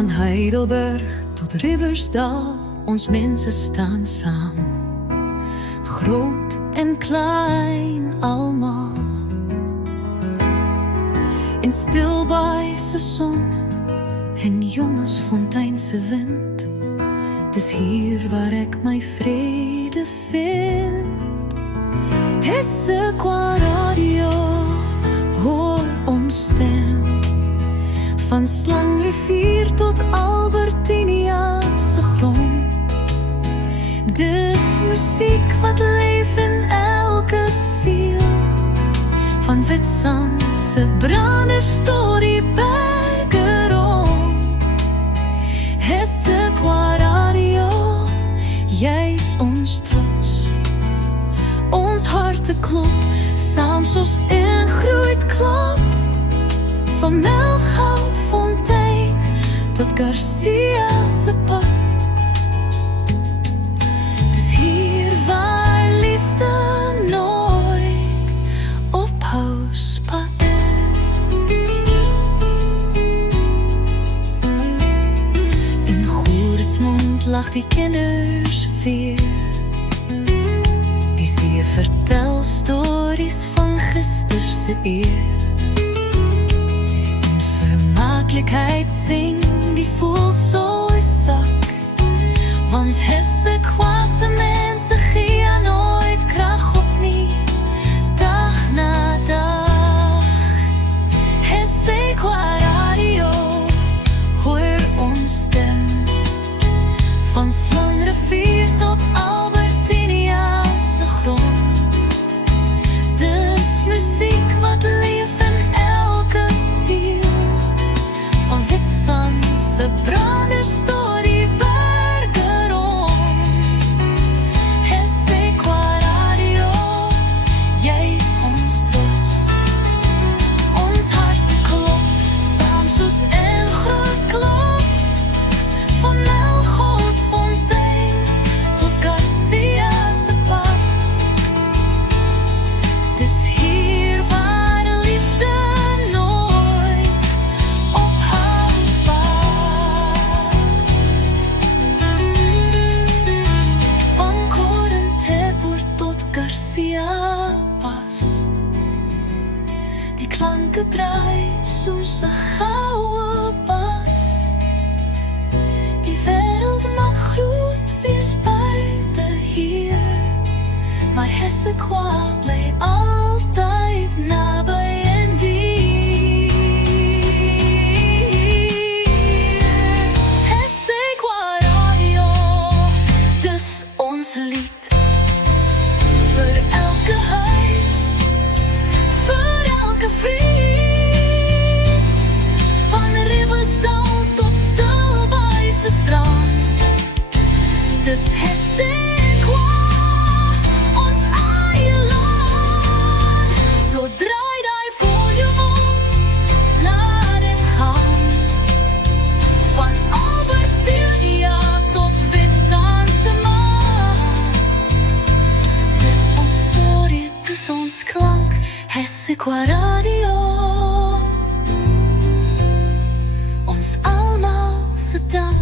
Van Heidelberg tot Riversdal, ons mensen staan samen. Groot en klein allemaal. In Stilbaai se zon en Jongensfonteinse wind. Dis hier waar ik mijn vrede vind. Hessequa Radio, hoor ons stem. Van Slangrivier tot Albertiniase grond. Dus muziek wat leeft in elke ziel. Van Witzandse Branderstory bergen rond. Hessequa Radio, jij is ons trots. Ons harten klop, saam soos een groeit klop. Van Melkhoutfontein tot Garcia'se pad. Dis hier waar liefde nooit ophou spat. In Goeritsmond lag die kinders weer. Die zie je vertel stories van gisterse eer. Zing, die voelt zo is zak. Want Hessequase mensen gaan nooit kracht opnieuw. Dag na dag. Hessequa Radio, hoor ons stem. Van Slangrivier tot Albertiniase grond. Dus muziek wat leeft in elke ziel. Van Witzandse Branderstory bergen rond. Hessequa Radio, jij is ons trots. Ons harten klop, saam soos een groot klop. Van Melkhoutfontein tot Garcia'se pad. Dis hier waar liefde nooit ophoudt spat. Van Korentebord tot Garcia pas. Die klanken draai soos 'n goue bas. Die wereld mag groot wees buiten hier. Maar Hessequa bly altyd naby en dier. Hessequa Radio, dis ons lied. Vir elke huis, vir elke vriend. Van Riversdal tot Stilbaai'se strand. Dus Hessequa, ons eie land. So draai die volume op, laat het gaan. Van Albertinia tot Witzandse maan. Dis ons story, dis ons klank. Hessequa Radio, ons almal se dank.